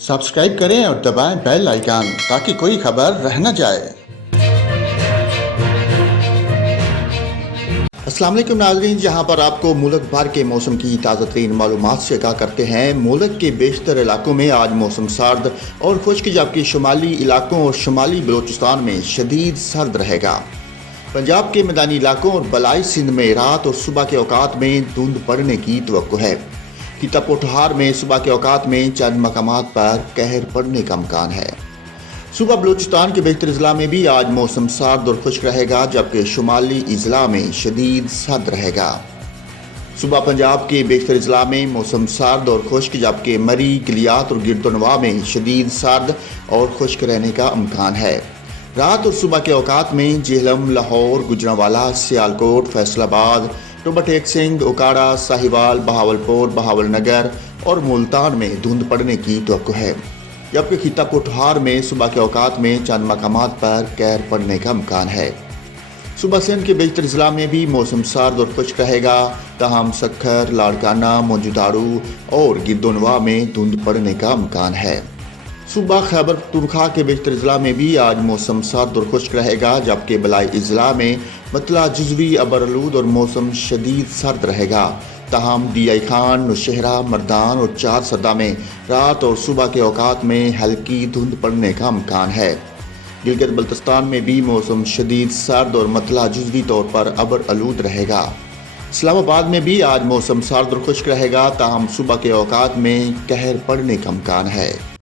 Subscribe करें और दबाएं बेल आइकन ताकि कोई खबर रह न जाए। अस्सलाम वालेकुम नाज़रीन, जहां पर आपको मुल्क भर के मौसम की ताज़ा तरीन मालूमात से आगाह करते हैं। मुल्क के बेशतर इलाकों में आज मौसम सर्द और खुश्क, जबकि शुमाली इलाकों और शुमाली बलोचिस्तान में शदीद सर्द रहेगा। पंजाब के मैदानी इलाकों और बलाई सिंध में रात और सुबह के औकात में धुंध पड़ने की तवक्को है। खिता पोठहार में सुबह के औकात में चंद मकामात पर कहर पड़ने का इम्कान है। सुबह बलूचिस्तान के बेहतर अजला में भी आज मौसम सर्द और खुश्क रहेगा, जबकि शुमाली अजला में शदीद सर्द रहेगा। सुबह पंजाब के बेहतर अजला में मौसम सर्द और खुश्क, जबकि मरी, गलियात और गिरदोनवा में शदीद सर्द और खुश्क रहने का इम्कान है। रात और सुबह के औकात में जेहलम, लाहौर, गुजरांवाला, सियालकोट, फैसलाबाद, टोबा टेक सिंह, ओकाड़ा, साहिवाल, बहावलपुर, बहावलनगर और मुल्तान में धुंध पड़ने की तवक्को है, जबकि खिता कोठहार में सुबह के औकात में चंद मकामात पर कहर पड़ने का इम्कान है। सुबह सिंध के बेशतर अजला में भी मौसम सर्द और खुश्क रहेगा, तहम सखर, लाड़काना, मोजूदारू और गिरदोनवा में धुंध पड़ने का इम्कान है। सुबह खैबर पख्तूनख्वा के बेशतर अजला में भी आज मौसम सर्द और खुश्क रहेगा, जबकि बलाई अजला में मतला जुजवी अबरलूद और मौसम शदीद सर्द रहेगा। तहम DI खान, नौशहरा, मर्दान और चार सदा में रात और सुबह के औकात में हल्की धुंध पड़ने का इम्कान है। गिलगित बल्तिस्तान में भी मौसम शदीद सर्द और मतला जुजवी तौर पर अबर आलूद रहेगा। इस्लामाबाद में भी आज मौसम सर्द और खुश्क रहेगा, तहम सुबह के औकात में कहर पड़ने का इम्कान है।